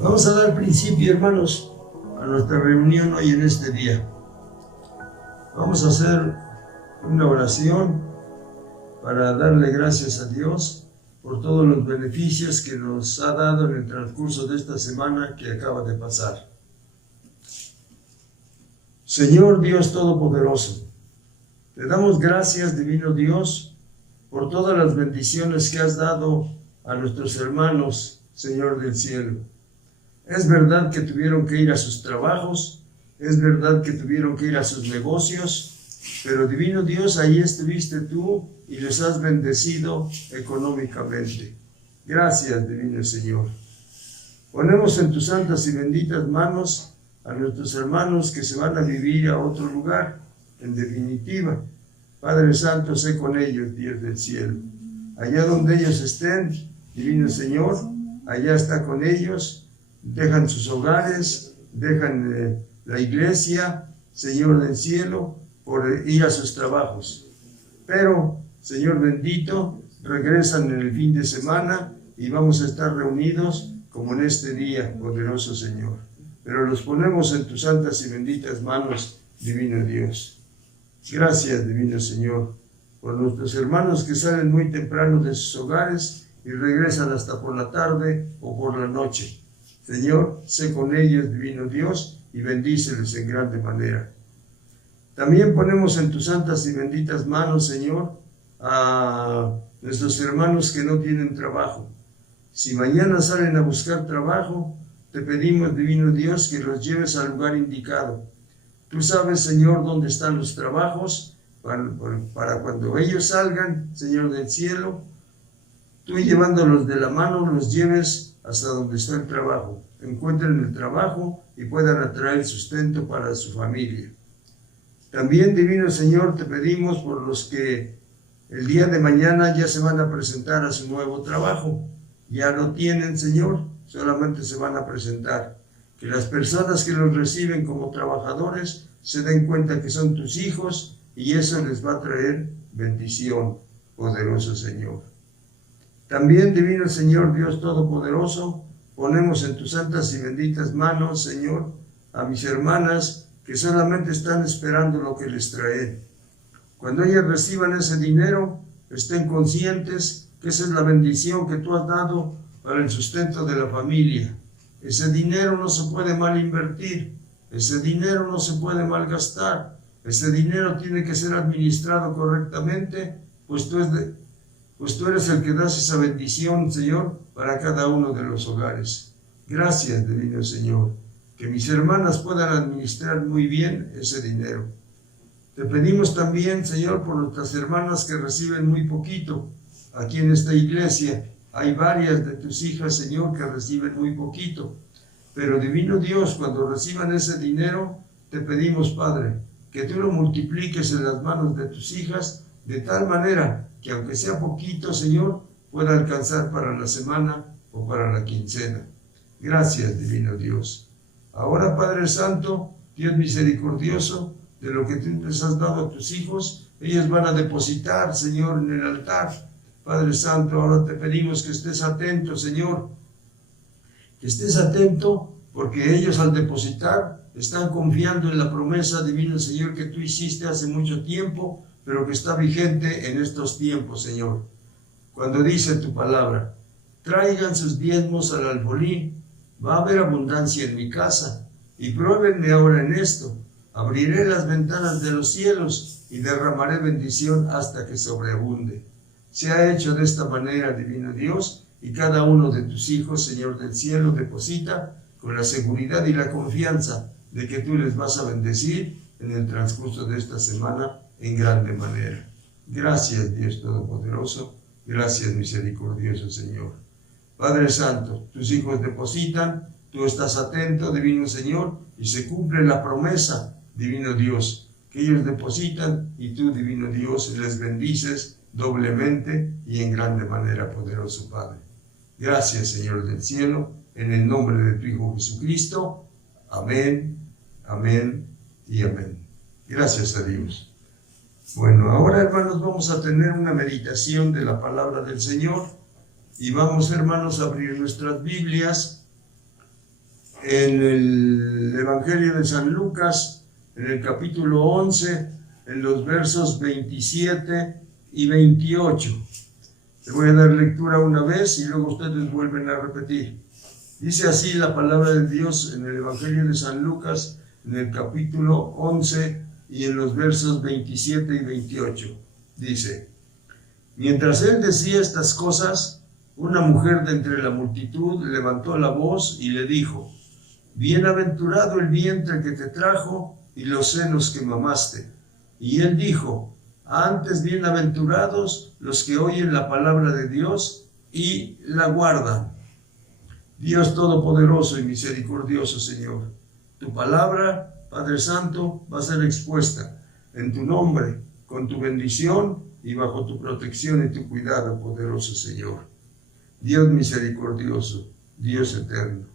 Vamos a dar principio, hermanos, a nuestra reunión hoy en este día. Vamos a hacer una oración para darle gracias a Dios por todos los beneficios que nos ha dado en el transcurso de esta semana que acaba de pasar. Señor Dios Todopoderoso, te damos gracias, divino Dios, por todas las bendiciones que has dado a nuestros hermanos, Señor del cielo. Es verdad que tuvieron que ir a sus trabajos, es verdad que tuvieron que ir a sus negocios, pero divino Dios, ahí estuviste tú y les has bendecido económicamente. Gracias, divino Señor. Ponemos en tus santas y benditas manos a nuestros hermanos que se van a vivir a otro lugar, en definitiva. Padre Santo, sé con ellos, Dios del cielo. Allá donde ellos estén, divino Señor, allá está con ellos. Dejan sus hogares, dejan la iglesia, Señor del cielo, por ir a sus trabajos. Pero, Señor bendito, regresan en el fin de semana y vamos a estar reunidos como en este día, poderoso Señor. Pero los ponemos en tus santas y benditas manos, divino Dios. Gracias, divino Señor, por nuestros hermanos que salen muy temprano de sus hogares y regresan hasta por la tarde o por la noche. Señor, sé con ellos, divino Dios, y bendíceles en grande manera. También ponemos en tus santas y benditas manos, Señor, a nuestros hermanos que no tienen trabajo. Si mañana salen a buscar trabajo, te pedimos, divino Dios, que los lleves al lugar indicado. Tú sabes, Señor, dónde están los trabajos, para cuando ellos salgan, Señor del cielo, tú llevándolos de la mano, los lleves hasta donde está el trabajo, encuentren el trabajo y puedan atraer sustento para su familia. También, divino Señor, te pedimos por los que el día de mañana ya se van a presentar a su nuevo trabajo. Ya lo tienen, Señor, solamente se van a presentar. Que las personas que los reciben como trabajadores se den cuenta que son tus hijos y eso les va a traer bendición, poderoso Señor. También, divino Señor, Dios Todopoderoso, ponemos en tus santas y benditas manos, Señor, a mis hermanas que solamente están esperando lo que les trae. Cuando ellas reciban ese dinero, estén conscientes que esa es la bendición que tú has dado para el sustento de la familia. Ese dinero no se puede mal invertir, ese dinero no se puede mal gastar, ese dinero tiene que ser administrado correctamente, pues tú eres el que das esa bendición, Señor, para cada uno de los hogares. Gracias, divino Señor, que mis hermanas puedan administrar muy bien ese dinero. Te pedimos también, Señor, por nuestras hermanas que reciben muy poquito. Aquí en esta iglesia hay varias de tus hijas, Señor, que reciben muy poquito. Pero, divino Dios, cuando reciban ese dinero, te pedimos, Padre, que tú lo multipliques en las manos de tus hijas de tal manera que aunque sea poquito, Señor, pueda alcanzar para la semana o para la quincena. Gracias, divino Dios. Ahora, Padre Santo, Dios misericordioso, de lo que tú les has dado a tus hijos, ellos van a depositar, Señor, en el altar. Padre Santo, ahora te pedimos que estés atento, Señor, que estés atento, porque ellos al depositar están confiando en la promesa, divino Señor, que tú hiciste hace mucho tiempo, pero que está vigente en estos tiempos, Señor. Cuando dice tu palabra, traigan sus diezmos al alfolí, va a haber abundancia en mi casa, y pruébenme ahora en esto, abriré las ventanas de los cielos y derramaré bendición hasta que sobreabunde. Se ha hecho de esta manera, divino Dios, y cada uno de tus hijos, Señor del cielo, deposita con la seguridad y la confianza de que tú les vas a bendecir en el transcurso de esta semana en grande manera. Gracias, Dios Todopoderoso, gracias, misericordioso Señor. Padre Santo, tus hijos depositan, tú estás atento, divino Señor, y se cumple la promesa, divino Dios, que ellos depositan y tú, divino Dios, les bendices doblemente y en grande manera, poderoso Padre. Gracias, Señor del cielo, en el nombre de tu Hijo Jesucristo. Amén, amén y amén. Gracias a Dios. Bueno, ahora, hermanos, vamos a tener una meditación de la palabra del Señor y vamos, hermanos, a abrir nuestras Biblias en el Evangelio de San Lucas, en el capítulo 11, en los versos 27 y 28. Le voy a dar lectura una vez y luego ustedes vuelven a repetir. Dice así la palabra de Dios en el Evangelio de San Lucas, en el capítulo 11 y en los versos 27 y 28. Dice: mientras él decía estas cosas, una mujer de entre la multitud levantó la voz y le dijo: bienaventurado el vientre que te trajo y los senos que mamaste. Y él dijo: antes bienaventurados los que oyen la palabra de Dios y la guardan. Dios Todopoderoso y Misericordioso, Señor, tu palabra, Padre Santo, va a ser expuesta en tu nombre, con tu bendición y bajo tu protección y tu cuidado, poderoso Señor. Dios misericordioso, Dios eterno,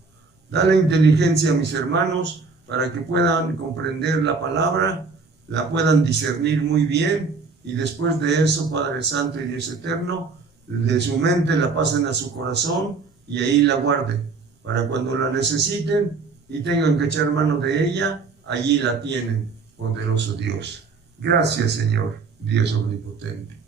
dale inteligencia a mis hermanos para que puedan comprender la palabra, la puedan discernir muy bien, y después de eso, Padre Santo y Dios eterno, de su mente la pasen a su corazón y ahí la guarden, para cuando la necesiten y tengan que echar mano de ella, allí la tienen, poderoso Dios. Gracias, Señor, Dios omnipotente.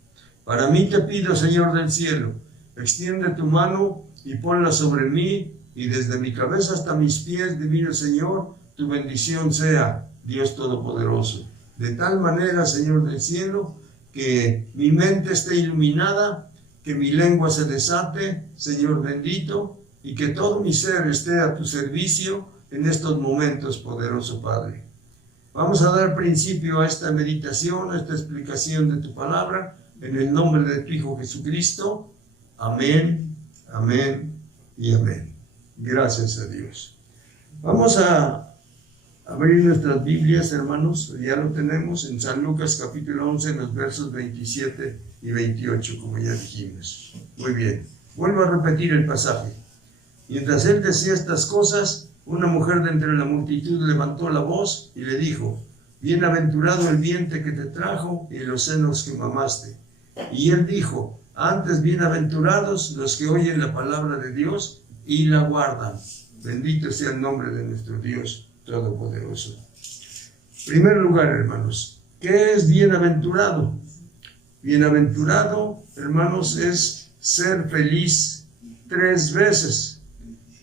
Para mí te pido, Señor del cielo, extiende tu mano y ponla sobre mí, y desde mi cabeza hasta mis pies, divino Señor, tu bendición sea, Dios Todopoderoso. De tal manera, Señor del cielo, que mi mente esté iluminada, que mi lengua se desate, Señor bendito, y que todo mi ser esté a tu servicio en estos momentos, poderoso Padre. Vamos a dar principio a esta meditación, a esta explicación de tu palabra, en el nombre de tu Hijo Jesucristo. Amén, amén y amén. Gracias a Dios. Vamos a abrir nuestras Biblias, hermanos, ya lo tenemos en San Lucas capítulo 11, en los versos 27 y 28, como ya dijimos. Muy bien, vuelvo a repetir el pasaje. Mientras él decía estas cosas, una mujer de entre la multitud levantó la voz y le dijo: bienaventurado el vientre que te trajo y los senos que mamaste. Y él dijo: antes bienaventurados los que oyen la palabra de Dios y la guardan. Bendito sea el nombre de nuestro Dios Todopoderoso. En primer lugar, hermanos, ¿qué es bienaventurado? Bienaventurado, hermanos, es ser feliz 3 veces.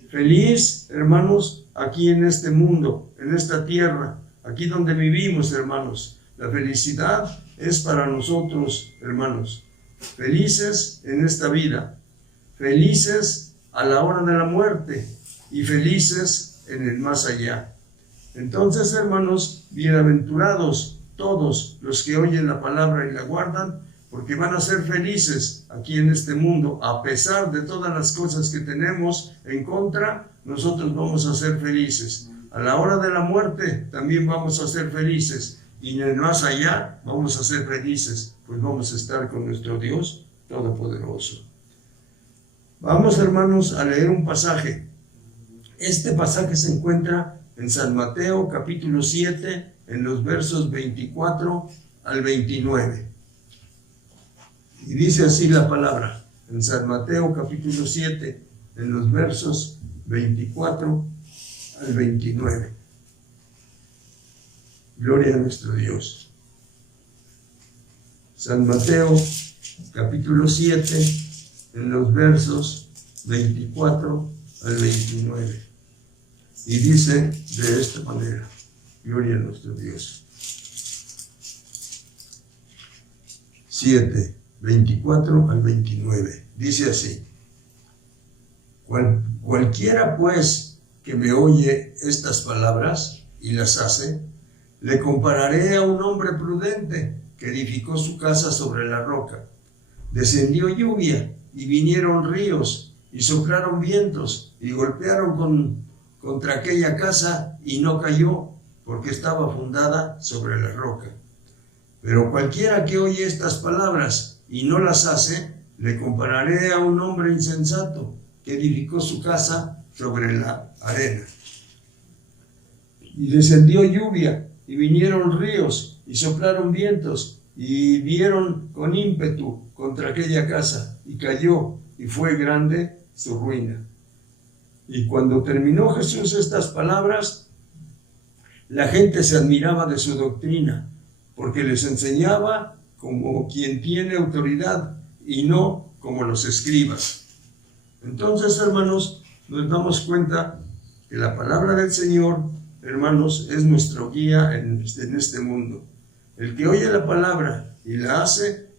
Feliz, hermanos, aquí en este mundo, en esta tierra, aquí donde vivimos, hermanos. La felicidad es para nosotros, hermanos. Felices en esta vida, felices a la hora de la muerte y felices en el más allá. Entonces, hermanos, bienaventurados todos los que oyen la palabra y la guardan, porque van a ser felices aquí en este mundo. A pesar de todas las cosas que tenemos en contra, nosotros vamos a ser felices. A la hora de la muerte también vamos a ser felices, y en el más allá vamos a ser felices, pues vamos a estar con nuestro Dios Todopoderoso. Vamos, hermanos, a leer un pasaje. Este pasaje se encuentra en San Mateo capítulo 7, en los versos 24 al 29. Y dice así la palabra, en San Mateo capítulo 7, en los versos 24 al 29. Gloria a nuestro Dios. San Mateo capítulo 7, en los versos 24 al 29. Y dice de esta manera, gloria a nuestro Dios. 7, 24 al 29. Dice así: cualquiera pues que me oye estas palabras y las hace, le compararé a un hombre prudente que edificó su casa sobre la roca. Descendió lluvia y vinieron ríos y soplaron vientos y golpearon contra aquella casa y no cayó, porque estaba fundada sobre la roca. Pero cualquiera que oye estas palabras y no las hace, le compararé a un hombre insensato que edificó su casa sobre la arena. Y descendió lluvia y vinieron ríos y soplaron vientos y dieron con ímpetu contra aquella casa y cayó, y fue grande su ruina. Y cuando terminó Jesús estas palabras, la gente se admiraba de su doctrina, porque les enseñaba como quien tiene autoridad y no como los escribas. Entonces, hermanos, nos damos cuenta que la palabra del Señor, hermanos, es nuestro guía en este mundo. El que oye la palabra y la hace,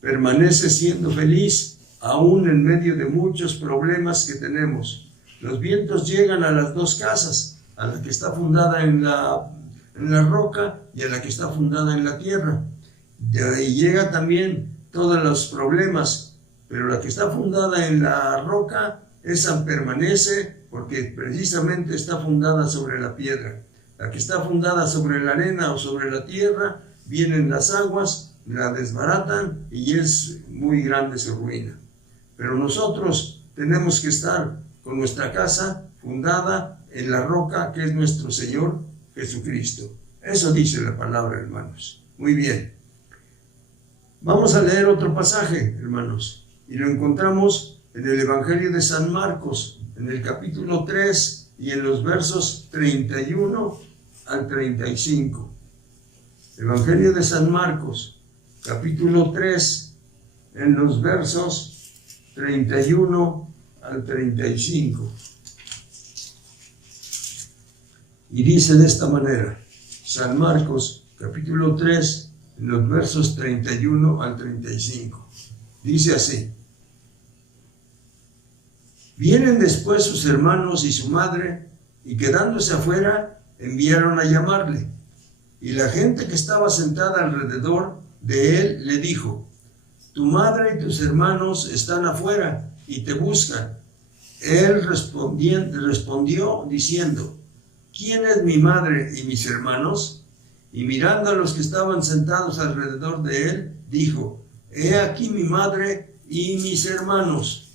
permanece siendo feliz, aún en medio de muchos problemas que tenemos. Los vientos llegan a las dos casas, a la que está fundada en la roca y a la que está fundada en la tierra. De ahí llega también todos los problemas, pero la que está fundada en la roca, esa permanece porque precisamente está fundada sobre la piedra. La que está fundada sobre la arena o sobre la tierra, vienen las aguas, la desbaratan y es muy grande su ruina. Pero nosotros tenemos que estar con nuestra casa fundada en la roca que es nuestro Señor Jesucristo. Eso dice la palabra, hermanos. Muy bien. Vamos a leer otro pasaje, hermanos, y lo encontramos en el Evangelio de San Marcos, en el capítulo 3 y en los versos 31 al 35. Evangelio de San Marcos, capítulo 3, en los versos 31 al 35. Y dice de esta manera, San Marcos, capítulo 3, en los versos 31 al 35. Dice así: Vienen después sus hermanos y su madre, y quedándose afuera, enviaron a llamarle. Y la gente que estaba sentada alrededor de él le dijo: Tu madre y tus hermanos están afuera y te buscan. Él respondió diciendo: ¿Quién es mi madre y mis hermanos? Y mirando a los que estaban sentados alrededor de él, dijo: He aquí mi madre y mis hermanos.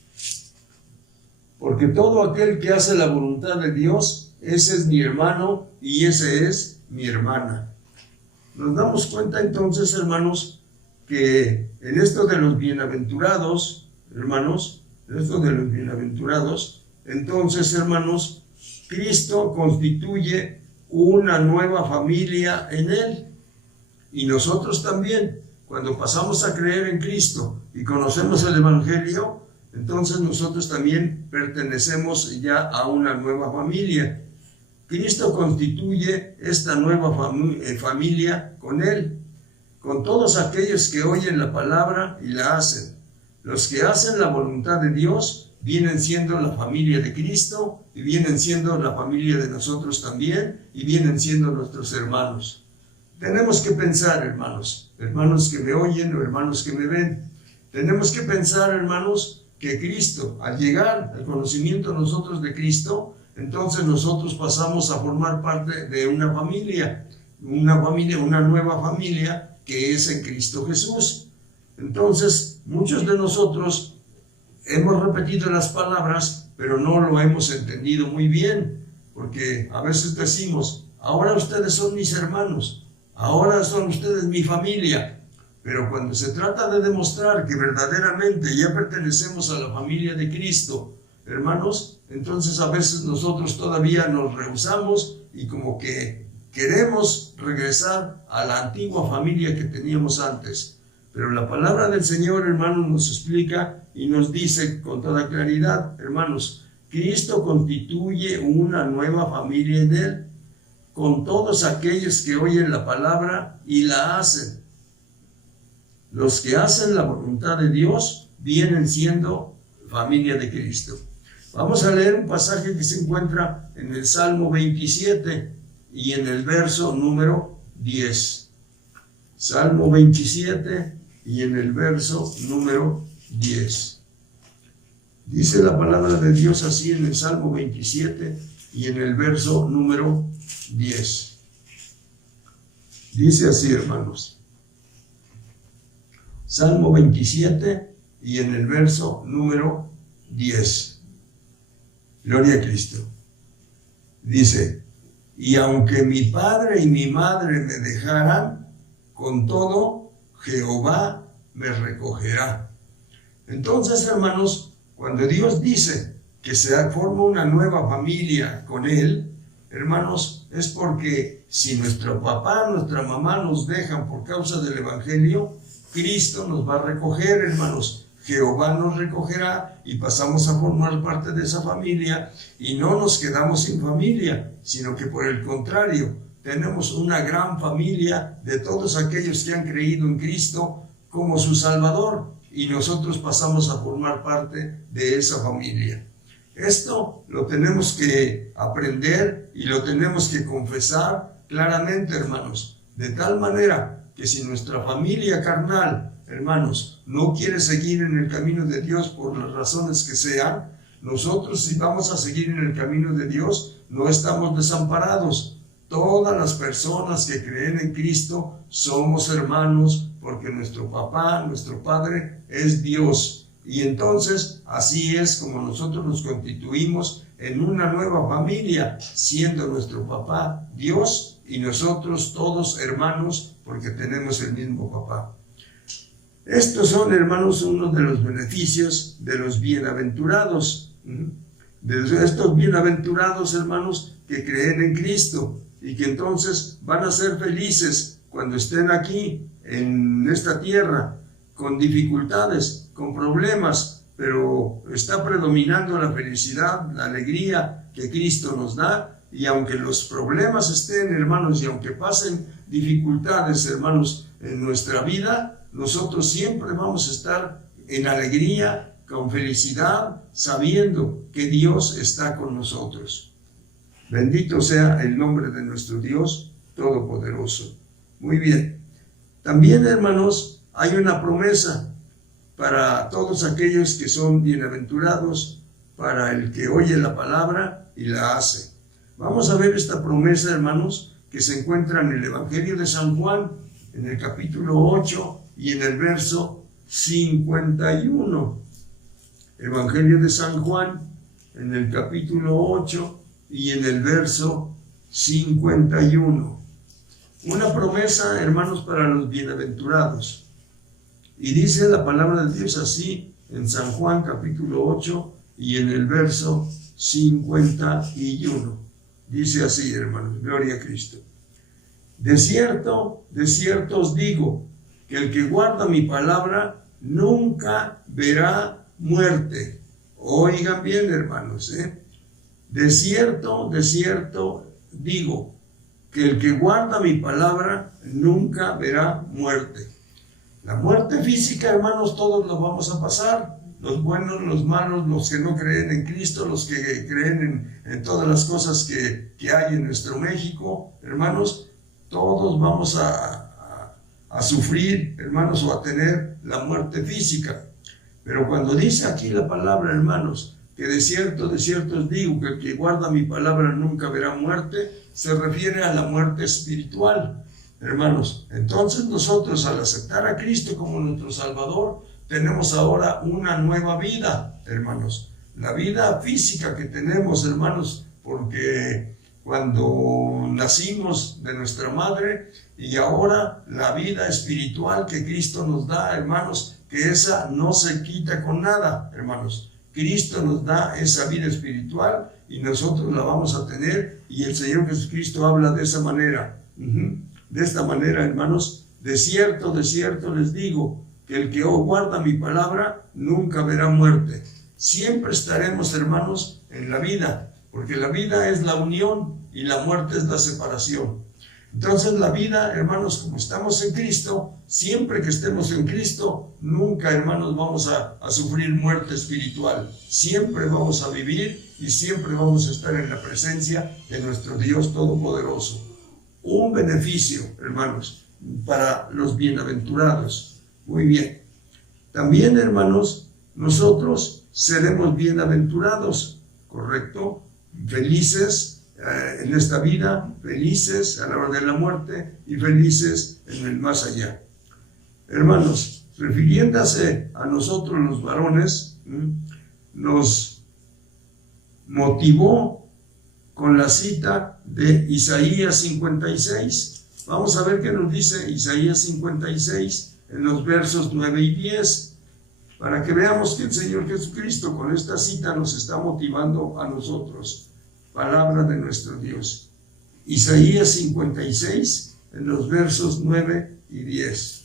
Porque todo aquel que hace la voluntad de Dios, ese es mi hermano y ese es mi hermana. Nos damos cuenta entonces, hermanos, que en esto de los bienaventurados, hermanos, en esto de los bienaventurados, entonces, hermanos, Cristo constituye una nueva familia en él. Y nosotros también, cuando pasamos a creer en Cristo y conocemos el Evangelio, entonces nosotros también pertenecemos ya a una nueva familia. Cristo constituye esta nueva familia con él, con todos aquellos que oyen la palabra y la hacen. Los que hacen la voluntad de Dios vienen siendo la familia de Cristo y vienen siendo la familia de nosotros también y vienen siendo nuestros hermanos. Tenemos que pensar, hermanos que me oyen o hermanos que me ven, tenemos que pensar, hermanos, que Cristo, al llegar al conocimiento nosotros de Cristo, entonces nosotros pasamos a formar parte de una nueva familia que es en Cristo Jesús. Entonces, muchos de nosotros hemos repetido las palabras, pero no lo hemos entendido muy bien, porque a veces decimos: ahora ustedes son mis hermanos, ahora son ustedes mi familia. Pero cuando se trata de demostrar que verdaderamente ya pertenecemos a la familia de Cristo, hermanos, entonces a veces nosotros todavía nos rehusamos y como que queremos regresar a la antigua familia que teníamos antes. Pero la palabra del Señor, hermanos, nos explica y nos dice con toda claridad, hermanos, Cristo constituye una nueva familia en él, con todos aquellos que oyen la palabra y la hacen. Los que hacen la voluntad de Dios vienen siendo familia de Cristo. Vamos a leer un pasaje que se encuentra en el Salmo 27 y en el verso número 10. Salmo 27 y en el verso número 10. Dice la palabra de Dios así en el Salmo 27 y en el verso número 10. Dice así, hermanos. Salmo 27 y en el verso número 10. Gloria a Cristo. Dice: Y aunque mi padre y mi madre me dejaran, con todo Jehová me recogerá. Entonces, hermanos, cuando Dios dice que se forma una nueva familia con Él, hermanos, es porque si nuestro papá, nuestra mamá nos dejan por causa del Evangelio, Cristo nos va a recoger, hermanos. Jehová nos recogerá y pasamos a formar parte de esa familia y no nos quedamos sin familia, sino que por el contrario, tenemos una gran familia de todos aquellos que han creído en Cristo como su Salvador y nosotros pasamos a formar parte de esa familia. Esto lo tenemos que aprender y lo tenemos que confesar claramente, hermanos, de tal manera que si nuestra familia carnal, hermanos, no quiere seguir en el camino de Dios por las razones que sean, nosotros si vamos a seguir en el camino de Dios, no estamos desamparados. Todas las personas que creen en Cristo somos hermanos porque nuestro papá, nuestro padre es Dios. Y entonces así es como nosotros nos constituimos en una nueva familia, siendo nuestro papá Dios y nosotros todos hermanos porque tenemos el mismo papá. Estos son, hermanos, uno de los beneficios de los bienaventurados. De estos bienaventurados, hermanos, que creen en Cristo y que entonces van a ser felices cuando estén aquí, en esta tierra, con dificultades, con problemas, pero está predominando la felicidad, la alegría que Cristo nos da. Y aunque los problemas estén, hermanos, y aunque pasen dificultades, hermanos, en nuestra vida, nosotros siempre vamos a estar en alegría, con felicidad, sabiendo que Dios está con nosotros. Bendito sea el nombre de nuestro Dios Todopoderoso. Muy bien. También, hermanos, hay una promesa para todos aquellos que son bienaventurados, para el que oye la palabra y la hace. Vamos a ver esta promesa, hermanos, que se encuentra en el Evangelio de San Juan, en el capítulo 8 y en el verso 51. Evangelio de San Juan, en el capítulo 8 y en el verso 51. Una promesa, hermanos, para los bienaventurados. Y dice la palabra de Dios así en San Juan, capítulo 8 y en el verso 51. Dice así, hermanos, gloria a Cristo. De cierto os digo, que el que guarda mi palabra nunca verá muerte. Oigan bien, hermanos, De cierto digo, que el que guarda mi palabra nunca verá muerte. La muerte física, hermanos, todos lo vamos a pasar. Los buenos, los malos, los que no creen en Cristo, los que creen en todas las cosas que hay en nuestro México, hermanos, todos vamos a sufrir, hermanos, o a tener la muerte física. Pero cuando dice aquí la palabra, hermanos, que de cierto os digo que el que guarda mi palabra nunca verá muerte, se refiere a la muerte espiritual, hermanos. Entonces nosotros, al aceptar a Cristo como nuestro Salvador, tenemos ahora una nueva vida, hermanos. La vida física que tenemos, hermanos, porque cuando nacimos de nuestra madre, y ahora la vida espiritual que Cristo nos da, hermanos, que esa no se quita con nada, hermanos. Cristo nos da esa vida espiritual y nosotros la vamos a tener, y el Señor Jesucristo habla de esa manera. De esta manera, hermanos, de cierto les digo, que el que guarda mi palabra nunca verá muerte. Siempre estaremos, hermanos, en la vida, porque la vida es la unión y la muerte es la separación. Entonces la vida, hermanos, como estamos en Cristo, siempre que estemos en Cristo, nunca, hermanos, vamos a sufrir muerte espiritual. Siempre vamos a vivir y siempre vamos a estar en la presencia de nuestro Dios Todopoderoso. Un beneficio, hermanos, para los bienaventurados. Muy bien. También, hermanos, nosotros seremos bienaventurados, ¿correcto? Felices en esta vida, felices a la hora de la muerte y felices en el más allá. Hermanos, refiriéndose a nosotros los varones, nos motivó con la cita de Isaías 56. Vamos a ver qué nos dice Isaías 56 en los versos 9 y 10. para que veamos que el Señor Jesucristo con esta cita nos está motivando a nosotros. Palabra de nuestro Dios. Isaías 56, en los versos 9 y 10.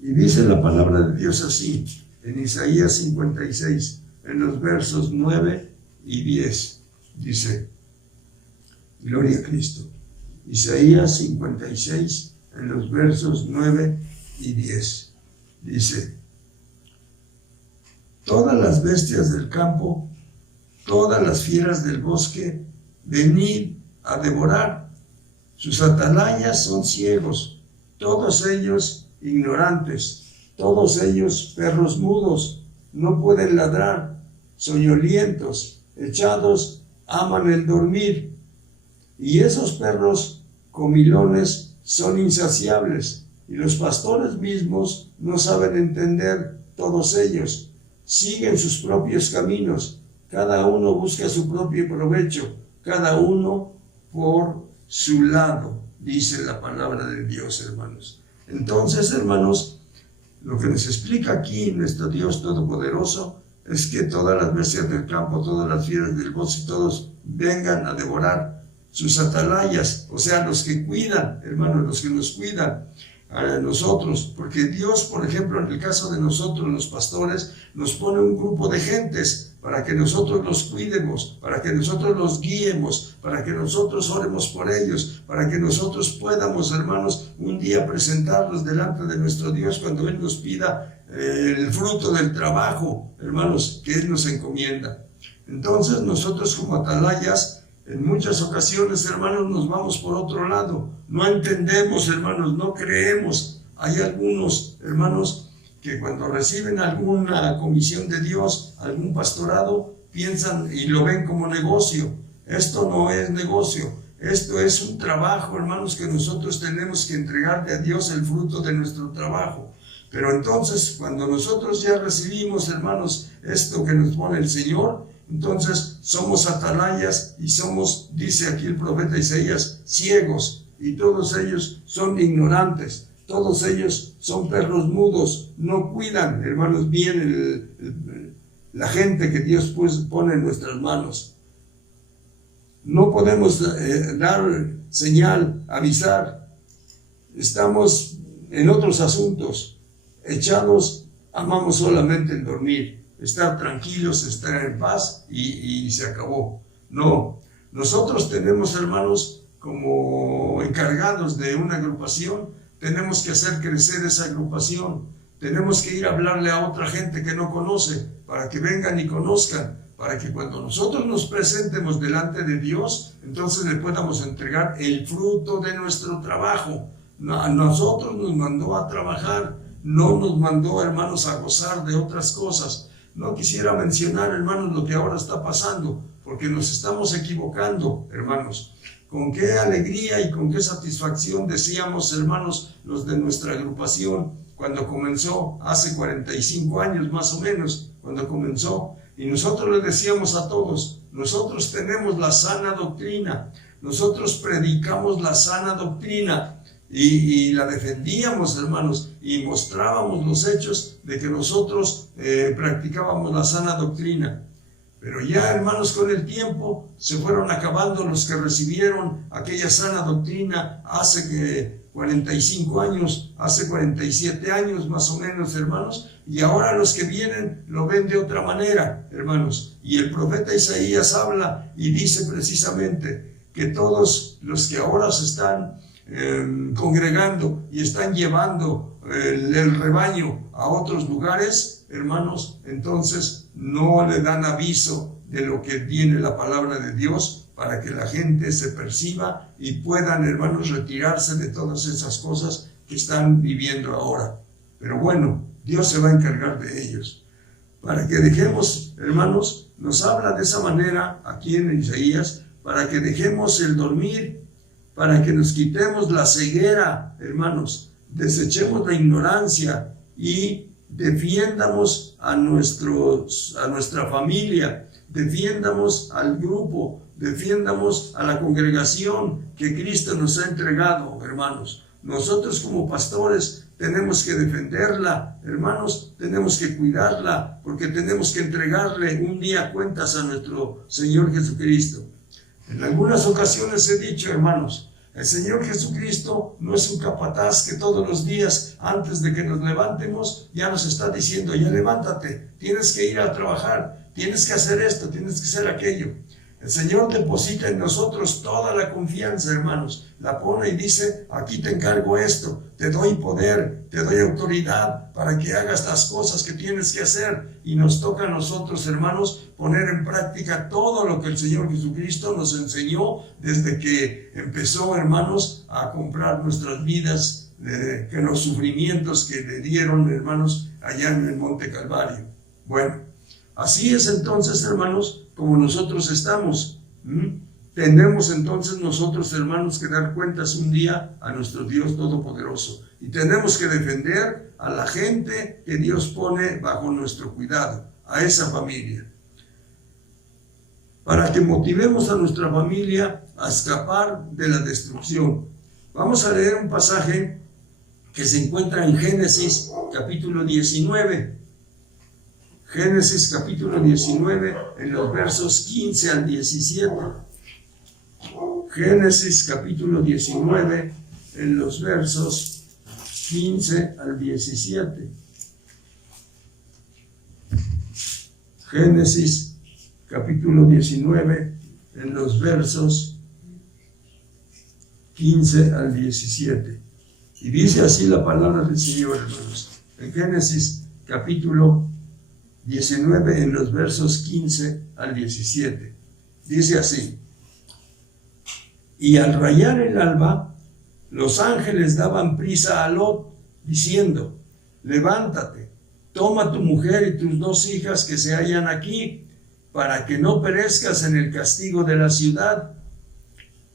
Y dice la palabra de Dios así, en Isaías 56, en los versos 9 y 10. Dice, gloria a Cristo. Isaías 56, en los versos 9 y 10. Dice, todas las bestias del campo, todas las fieras del bosque, venid a devorar. Sus atalayas son ciegos, todos ellos ignorantes, todos ellos perros mudos, no pueden ladrar, soñolientos, echados, aman el dormir. Y esos perros comilones son insaciables, y los pastores mismos no saben entender, todos ellos siguen sus propios caminos, cada uno busca su propio provecho, cada uno por su lado, dice la palabra de Dios, hermanos. Entonces, hermanos, lo que nos explica aquí nuestro Dios Todopoderoso es que todas las bestias del campo, todas las fieras del bosque, todos vengan a devorar sus atalayas, o sea, los que cuidan, hermanos, los que nos cuidan a nosotros, porque Dios, por ejemplo, en el caso de nosotros, los pastores, nos pone un grupo de gentes para que nosotros los cuidemos, para que nosotros los guiemos, para que nosotros oremos por ellos, para que nosotros podamos, hermanos, un día presentarlos delante de nuestro Dios cuando Él nos pida el fruto del trabajo, hermanos, que Él nos encomienda. Entonces nosotros como atalayas, en muchas ocasiones, hermanos, nos vamos por otro lado. No entendemos, hermanos, no creemos. Hay algunos, hermanos, que cuando reciben alguna comisión de Dios, algún pastorado, piensan y lo ven como negocio. Esto no es negocio. Esto es un trabajo, hermanos, que nosotros tenemos que entregarle a Dios el fruto de nuestro trabajo. Pero entonces, cuando nosotros ya recibimos, hermanos, esto que nos pone el Señor, entonces somos atalayas y somos, dice aquí el profeta Isaías, ciegos, y todos ellos son ignorantes, todos ellos son perros mudos, no cuidan, hermanos, bien la gente que Dios pone en nuestras manos. No podemos dar señal, avisar, estamos en otros asuntos, echados, amamos solamente el dormir, estar tranquilos, estar en paz y se acabó. No, nosotros tenemos, hermanos, como encargados de una agrupación, tenemos que hacer crecer esa agrupación, tenemos que ir a hablarle a otra gente que no conoce, para que vengan y conozcan, para que cuando nosotros nos presentemos delante de Dios, entonces le podamos entregar el fruto de nuestro trabajo. A nosotros nos mandó a trabajar, no nos mandó, hermanos, a gozar de otras cosas. No quisiera mencionar, hermanos, lo que ahora está pasando, porque nos estamos equivocando, hermanos. Con qué alegría y con qué satisfacción decíamos, hermanos, los de nuestra agrupación, cuando comenzó, hace 45 años más o menos, cuando comenzó, y nosotros le decíamos a todos, nosotros tenemos la sana doctrina, nosotros predicamos la sana doctrina, y la defendíamos, hermanos, y mostrábamos los hechos de que nosotros practicábamos la sana doctrina. Pero ya, hermanos, con el tiempo se fueron acabando los que recibieron aquella sana doctrina hace 45 años, hace 47 años más o menos, hermanos, y ahora los que vienen lo ven de otra manera, hermanos. Y el profeta Isaías habla y dice precisamente que todos los que ahora se están congregando y están llevando el rebaño a otros lugares, hermanos, entonces no le dan aviso de lo que viene la palabra de Dios para que la gente se perciba y puedan, hermanos, retirarse de todas esas cosas que están viviendo ahora. Pero bueno, Dios se va a encargar de ellos. Para que dejemos, hermanos, nos habla de esa manera aquí en Isaías, para que dejemos el dormir, para que nos quitemos la ceguera, hermanos, desechemos la ignorancia y defiendamos a nuestra familia, defiendamos al grupo, defiendamos a la congregación que Cristo nos ha entregado, hermanos. Nosotros como pastores tenemos que defenderla, hermanos, tenemos que cuidarla, porque tenemos que entregarle un día cuentas a nuestro Señor Jesucristo. En algunas ocasiones he dicho, hermanos, el Señor Jesucristo no es un capataz que todos los días, antes de que nos levantemos, ya nos está diciendo, ya levántate, tienes que ir a trabajar, tienes que hacer esto, tienes que hacer aquello. El Señor deposita en nosotros toda la confianza, hermanos, la pone y dice, aquí te encargo esto, te doy poder, te doy autoridad para que hagas las cosas que tienes que hacer. Y nos toca a nosotros, hermanos, poner en práctica todo lo que el Señor Jesucristo nos enseñó desde que empezó, hermanos, a comprar nuestras vidas, que los sufrimientos que le dieron, hermanos, allá en el Monte Calvario. Bueno, así es entonces, hermanos, como nosotros estamos. Tendremos entonces nosotros, hermanos, que dar cuentas un día a nuestro Dios Todopoderoso. Y tenemos que defender a la gente que Dios pone bajo nuestro cuidado, a esa familia. Para que motivemos a nuestra familia a escapar de la destrucción. Vamos a leer un pasaje que se encuentra en Génesis capítulo 19. Génesis capítulo 19, en los versos 15 al 17. Génesis capítulo 19, en los versos 15 al 17. Génesis capítulo 19, en los versos 15 al 17. Y dice así la palabra del Señor, hermanos. En Génesis capítulo 19, en los versos 15 al 17. Dice así: y al rayar el alba, los ángeles daban prisa a Lot, diciendo, levántate, toma tu mujer y tus 2 hijas que se hallan aquí, para que no perezcas en el castigo de la ciudad.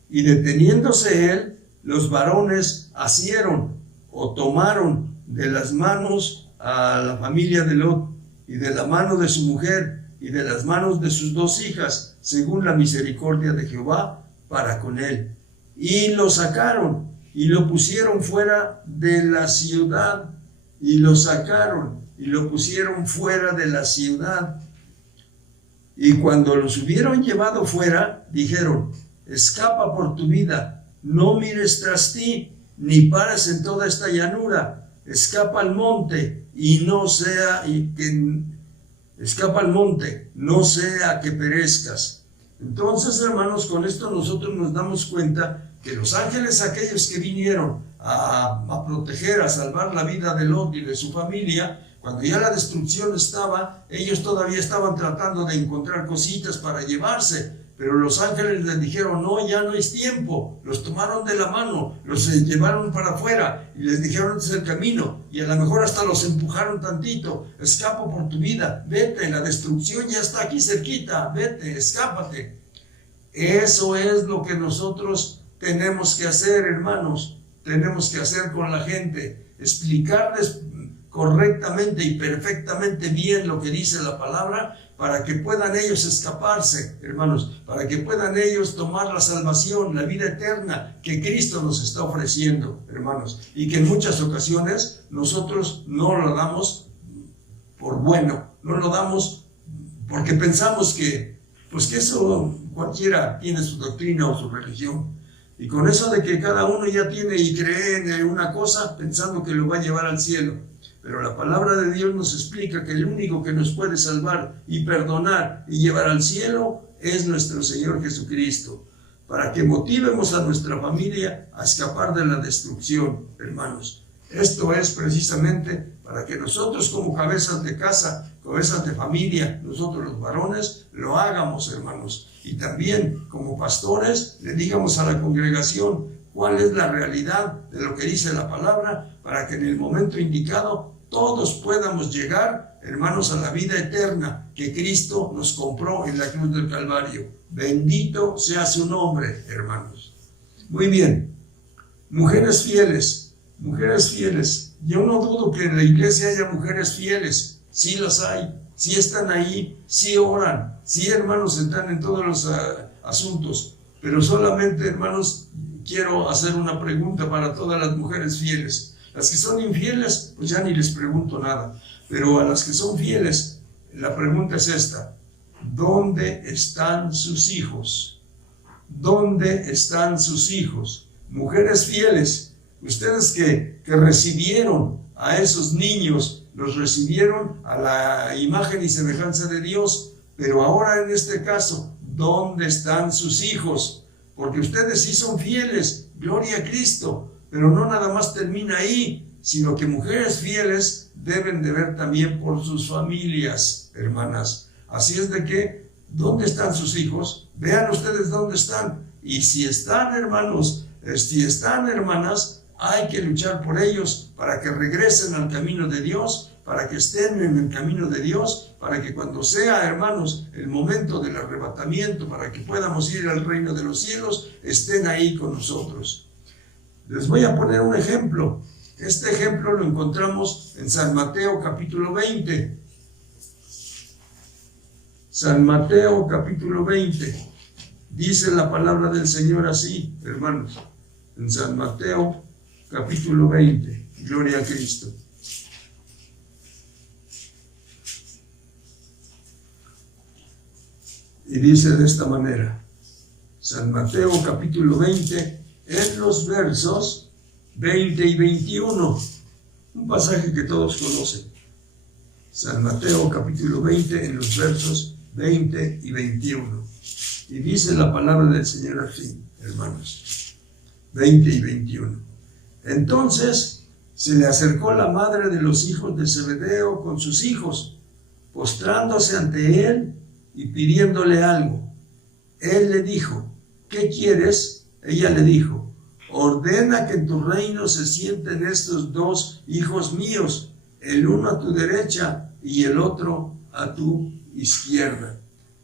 Y deteniéndose él, los varones asieron o tomaron de las manos a la familia de Lot, y de la mano de su mujer, y de las manos de sus 2 hijas, según la misericordia de Jehová para con él. Y lo sacaron, y lo pusieron fuera de la ciudad, y lo sacaron, y lo pusieron fuera de la ciudad. Y cuando los hubieron llevado fuera, dijeron, escapa por tu vida, no mires tras ti, ni pares en toda esta llanura, escapa al monte, y no sea que perezcas. Entonces, hermanos, con esto nosotros nos damos cuenta que los ángeles, aquellos que vinieron a proteger, a salvar la vida de Lot y de su familia, cuando ya la destrucción estaba, ellos todavía estaban tratando de encontrar cositas para llevarse. Pero los ángeles les dijeron, no, ya no es tiempo. Los tomaron de la mano, los llevaron para afuera y les dijeron, este es el camino. Y a lo mejor hasta los empujaron tantito. Escapa por tu vida, vete, la destrucción ya está aquí cerquita, vete, escápate. Eso es lo que nosotros tenemos que hacer, hermanos. Tenemos que hacer con la gente, explicarles correctamente y perfectamente bien lo que dice la palabra, para que puedan ellos escaparse, hermanos, para que puedan ellos tomar la salvación, la vida eterna que Cristo nos está ofreciendo, hermanos, y que en muchas ocasiones nosotros no lo damos por bueno, no lo damos porque pensamos que, pues que eso cualquiera tiene su doctrina o su religión, y con eso de que cada uno ya tiene y cree en una cosa, pensando que lo va a llevar al cielo. Pero la palabra de Dios nos explica que el único que nos puede salvar y perdonar y llevar al cielo es nuestro Señor Jesucristo, para que motivemos a nuestra familia a escapar de la destrucción, hermanos. Esto es precisamente para que nosotros como cabezas de casa, cabezas de familia, nosotros los varones, lo hagamos, hermanos. Y también como pastores le digamos a la congregación cuál es la realidad de lo que dice la palabra, para que en el momento indicado todos podamos llegar, hermanos, a la vida eterna que Cristo nos compró en la cruz del Calvario. Bendito sea su nombre, hermanos. Muy bien, mujeres fieles, yo no dudo que en la iglesia haya mujeres fieles, sí las hay, sí están ahí, sí oran, sí, hermanos, están en todos los asuntos, pero solamente, hermanos, quiero hacer una pregunta para todas las mujeres fieles. Las que son infieles, pues ya ni les pregunto nada. Pero a las que son fieles, la pregunta es esta: ¿dónde están sus hijos? ¿Dónde están sus hijos? Mujeres fieles, ustedes que recibieron a esos niños, los recibieron a la imagen y semejanza de Dios, pero ahora en este caso, ¿dónde están sus hijos? Porque ustedes sí son fieles, gloria a Cristo, pero no nada más termina ahí, sino que mujeres fieles deben de ver también por sus familias, hermanas. Así es de que, ¿dónde están sus hijos? Vean ustedes dónde están. Y si están, hermanos, si están, hermanas, hay que luchar por ellos para que regresen al camino de Dios, para que estén en el camino de Dios, para que cuando sea, hermanos, el momento del arrebatamiento, para que podamos ir al reino de los cielos, estén ahí con nosotros. Les voy a poner un ejemplo. Este ejemplo lo encontramos en San Mateo capítulo 20. San Mateo capítulo 20. Dice la palabra del Señor así, hermanos. En San Mateo capítulo 20. Gloria a Cristo. Y dice de esta manera, San Mateo capítulo 20, en los versos 20 y 21, un pasaje que todos conocen. San Mateo capítulo 20, en los versos 20 y 21. Y dice la palabra del Señor así, hermanos, 20 y 21. Entonces se le acercó la madre de los hijos de Zebedeo con sus hijos, postrándose ante él y pidiéndole algo. Él le dijo, ¿qué quieres? Ella le dijo, ordena que en tu reino se sienten estos dos hijos míos, el uno a tu derecha y el otro a tu izquierda.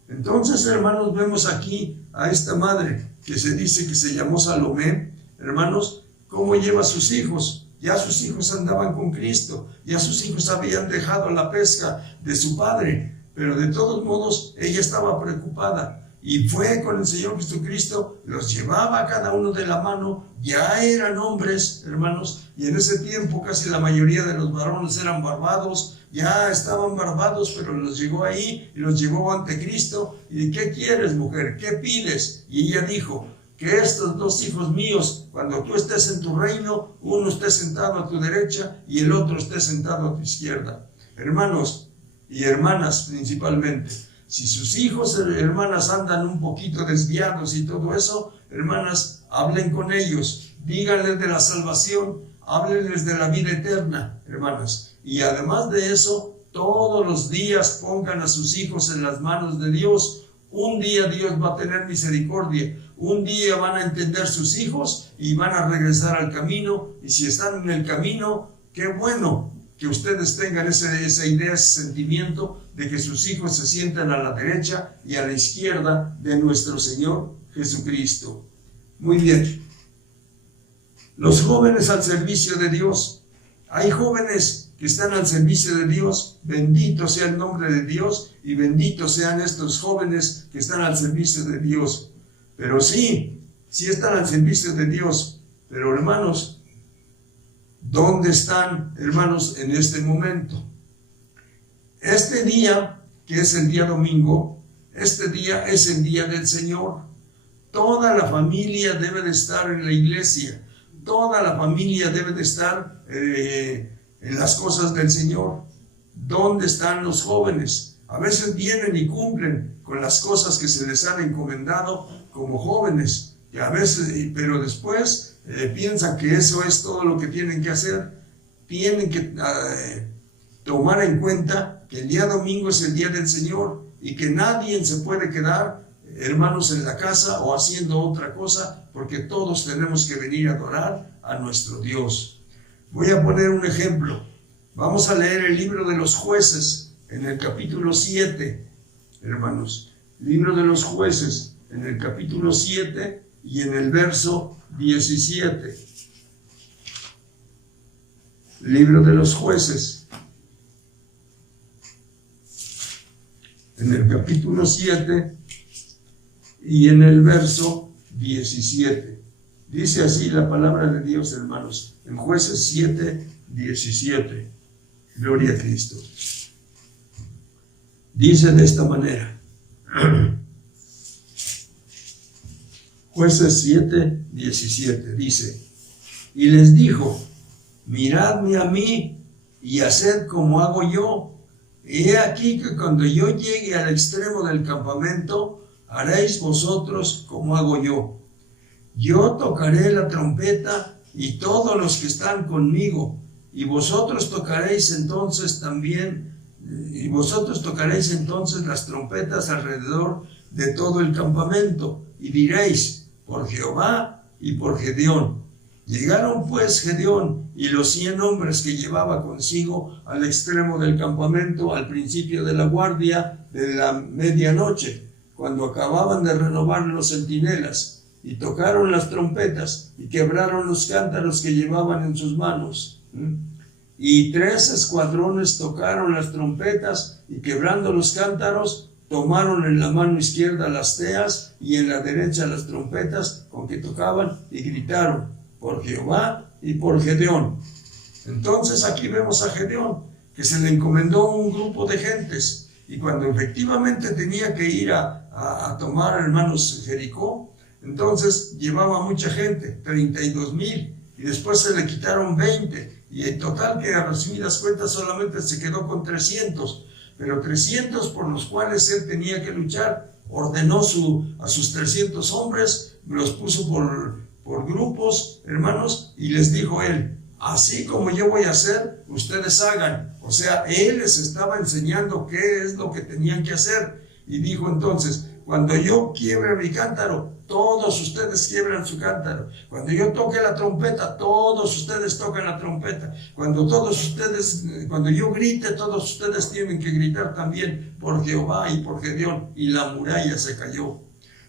Entonces, hermanos, vemos aquí a esta madre que se dice que se llamó Salomé, hermanos, cómo lleva a sus hijos. Ya sus hijos andaban con Cristo, ya sus hijos habían dejado la pesca de su padre, pero de todos modos ella estaba preocupada y fue con el Señor Jesucristo, los llevaba a cada uno de la mano. Ya eran hombres, hermanos, y en ese tiempo casi la mayoría de los varones eran barbados, ya estaban barbados, pero los llegó ahí y los llevó ante Cristo. ¿Y qué quieres, mujer? ¿Qué pides? Y ella dijo, que estos dos hijos míos, cuando tú estés en tu reino, uno esté sentado a tu derecha y el otro esté sentado a tu izquierda. Hermanos y hermanas principalmente, si sus hijos, hermanas, andan un poquito desviados y todo eso, hermanas, hablen con ellos, díganles de la salvación, háblenles de la vida eterna, hermanas. Y además de eso, todos los días pongan a sus hijos en las manos de Dios. Un día Dios va a tener misericordia, un día van a entender sus hijos y van a regresar al camino. Y si están en el camino, qué bueno que ustedes tengan esa idea, ese sentimiento de que sus hijos se sientan a la derecha y a la izquierda de nuestro Señor Jesucristo. Muy bien. Los jóvenes al servicio de Dios. Hay jóvenes que están al servicio de Dios. Bendito sea el nombre de Dios y benditos sean estos jóvenes que están al servicio de Dios. Pero sí están al servicio de Dios. Pero hermanos, ¿dónde están, hermanos, en este momento? Este día, que es el día domingo, este día es el día del Señor. Toda la familia debe de estar en la iglesia. Toda la familia debe de estar en las cosas del Señor. ¿Dónde están los jóvenes? A veces vienen y cumplen con las cosas que se les han encomendado como jóvenes, y a veces, pero después piensan que eso es todo lo que tienen que hacer. Tienen que tomar en cuenta que el día domingo es el día del Señor y que nadie se puede quedar, hermanos, en la casa o haciendo otra cosa, porque todos tenemos que venir a adorar a nuestro Dios. Voy a poner un ejemplo. Vamos a leer el libro de los Jueces en el capítulo 7, hermanos. Libro de los Jueces en el capítulo 7 y en el verso 17. Libro de los Jueces en el capítulo 7 y en el verso 17. Dice así la palabra de Dios, hermanos, en Jueces 7, 17. Gloria a Cristo. Dice de esta manera. Jueces 7, 17. Dice, y les dijo, miradme a mí y haced como hago yo. He aquí que cuando yo llegue al extremo del campamento, haréis vosotros como hago yo. Yo tocaré la trompeta y todos los que están conmigo, y vosotros tocaréis entonces las trompetas alrededor de todo el campamento, y diréis, por Jehová y por Gedeón. Llegaron pues Gedeón y los 100 hombres que llevaba consigo al extremo del campamento al principio de la guardia de la medianoche, cuando acababan de renovar los centinelas, y tocaron las trompetas y quebraron los cántaros que llevaban en sus manos. Y 3 escuadrones tocaron las trompetas y quebrando los cántaros, tomaron en la mano izquierda las teas y en la derecha las trompetas con que tocaban y gritaron, por Jehová y por Gedeón. Entonces aquí vemos a Gedeón, que se le encomendó un grupo de gentes, y cuando efectivamente tenía que ir a tomar, hermanos, Jericó, entonces llevaba mucha gente, 32,000, y después se le quitaron 20, y en total que a resumidas cuentas solamente se quedó con 300, pero 300 por los cuales él tenía que luchar. Ordenó a sus 300 hombres, los puso por grupos, hermanos, y les dijo él, así como yo voy a hacer, ustedes hagan. O sea, él les estaba enseñando qué es lo que tenían que hacer, y dijo entonces, cuando yo quiebre mi cántaro, todos ustedes quiebran su cántaro. Cuando yo toque la trompeta, todos ustedes tocan la trompeta. Cuando yo grite, todos ustedes tienen que gritar también por Jehová y por Gedeón. Y la muralla se cayó.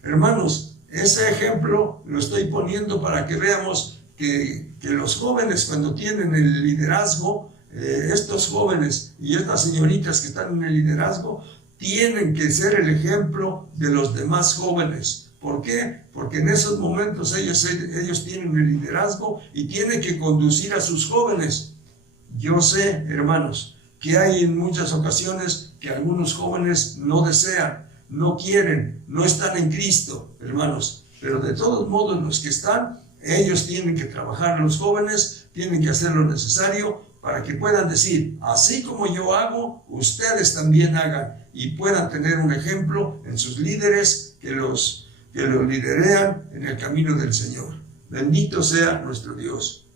Hermanos, ese ejemplo lo estoy poniendo para que veamos que los jóvenes, cuando tienen el liderazgo, estos jóvenes y estas señoritas que están en el liderazgo, tienen que ser el ejemplo de los demás jóvenes. ¿Por qué? Porque en esos momentos ellos tienen el liderazgo y tienen que conducir a sus jóvenes. Yo sé, hermanos, que hay en muchas ocasiones que algunos jóvenes no desean, no quieren, no están en Cristo, hermanos. Pero de todos modos los que están, ellos tienen que trabajar, los jóvenes tienen que hacer lo necesario para que puedan decir, así como yo hago, ustedes también hagan, y puedan tener un ejemplo en sus líderes que los liderean en el camino del Señor. Bendito sea nuestro Dios.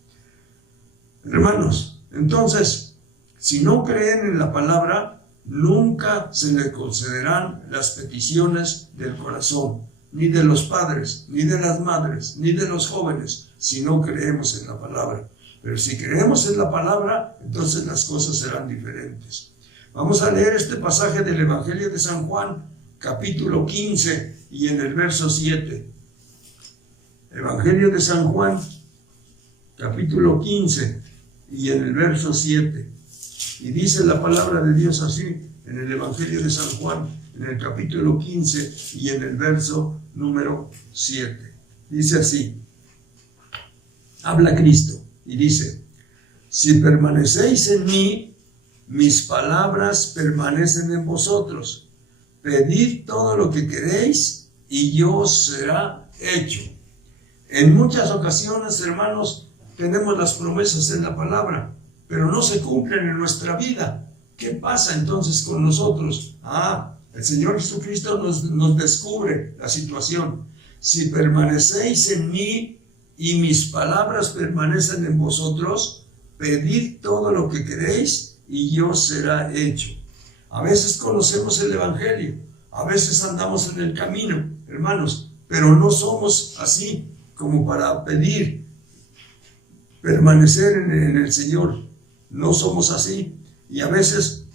Hermanos, entonces, si no creen en la palabra, nunca se les concederán las peticiones del corazón, ni de los padres, ni de las madres, ni de los jóvenes, si no creemos en la palabra. Pero si creemos en la palabra, entonces las cosas serán diferentes. Vamos a leer este pasaje del Evangelio de San Juan, capítulo 15, y en el verso 7. Evangelio de San Juan, capítulo 15, y en el verso 7. Y dice la palabra de Dios así, en el Evangelio de San Juan, en el capítulo 15, y en el verso número 7. Dice así, habla Cristo. Y dice, si permanecéis en mí, mis palabras permanecen en vosotros. Pedid todo lo que queréis y yo os será hecho. En muchas ocasiones, hermanos, tenemos las promesas en la palabra, pero no se cumplen en nuestra vida. ¿Qué pasa entonces con nosotros? El Señor Jesucristo nos descubre la situación. Si permanecéis en mí, y mis palabras permanecen en vosotros, pedid todo lo que queréis y yo será hecho. A veces conocemos el Evangelio, a veces andamos en el camino, hermanos, pero no somos así como para pedir permanecer en el Señor. No somos así, y a veces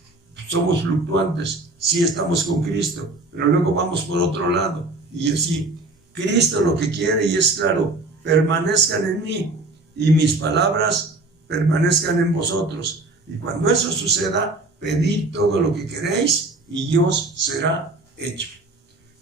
somos fluctuantes. Sí estamos con Cristo, pero luego vamos por otro lado, y así. Cristo lo que quiere, y es claro, permanezcan en mí y mis palabras permanezcan en vosotros. Y cuando eso suceda, pedid todo lo que queréis y os será hecho.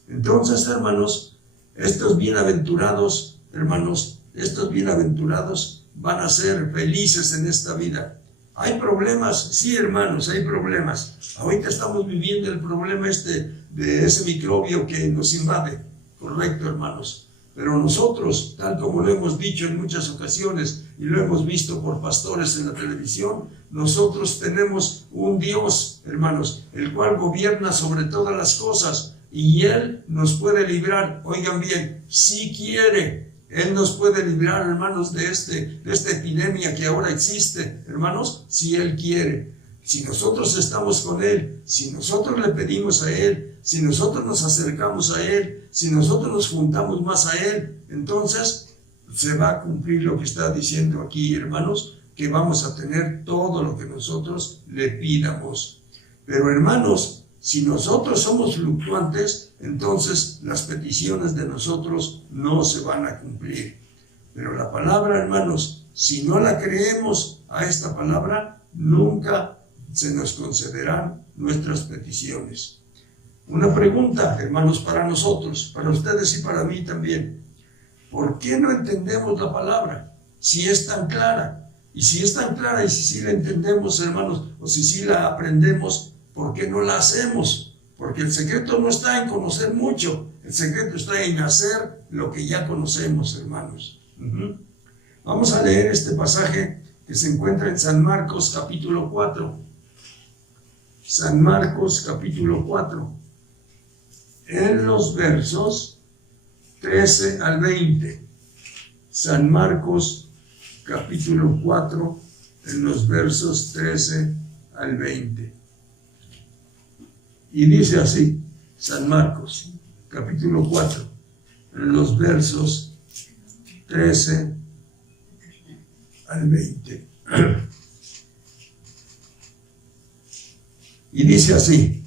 Entonces, hermanos, estos bienaventurados, hermanos, estos bienaventurados van a ser felices en esta vida. ¿Hay problemas? Sí, hermanos, hay problemas. Ahorita estamos viviendo el problema de ese microbio que nos invade. Correcto, hermanos. Pero nosotros, tal como lo hemos dicho en muchas ocasiones y lo hemos visto por pastores en la televisión, nosotros tenemos un Dios, hermanos, el cual gobierna sobre todas las cosas y Él nos puede librar. Oigan bien, si quiere, Él nos puede librar, hermanos, de esta epidemia que ahora existe, hermanos, si Él quiere. Si nosotros estamos con Él, si nosotros le pedimos a Él, si nosotros nos acercamos a Él, si nosotros nos juntamos más a Él, entonces se va a cumplir lo que está diciendo aquí, hermanos, que vamos a tener todo lo que nosotros le pidamos. Pero, hermanos, si nosotros somos fluctuantes, entonces las peticiones de nosotros no se van a cumplir. Pero la palabra, hermanos, si no la creemos a esta palabra, nunca se nos concederán nuestras peticiones. Una pregunta, hermanos, para nosotros, para ustedes y para mí también. ¿Por qué no entendemos la palabra si es tan clara? Y si es tan clara y si la entendemos, hermanos, o si la aprendemos, ¿por qué no la hacemos? Porque el secreto no está en conocer mucho, el secreto está en hacer lo que ya conocemos, hermanos. Vamos a leer este pasaje que se encuentra en San Marcos capítulo 4. San Marcos capítulo 4. En los versos 13 al 20. San Marcos capítulo 4, en los versos 13 al 20. Y dice así, San Marcos capítulo 4, en los versos 13 al 20. Y dice así,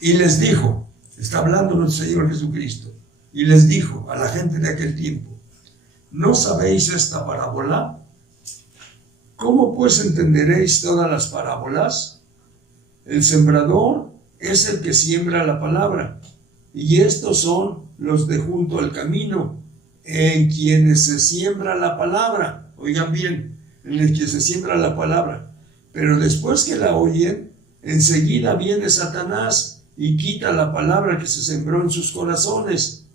y les dijo, está hablando nuestro Señor Jesucristo, y les dijo a la gente de aquel tiempo, ¿no sabéis esta parábola? ¿Cómo pues entenderéis todas las parábolas? El sembrador es el que siembra la palabra, y estos son los de junto al camino, en quienes se siembra la palabra. Oigan bien, en el que se siembra la palabra. Pero después que la oyen, enseguida viene Satanás y quita la palabra que se sembró en sus corazones.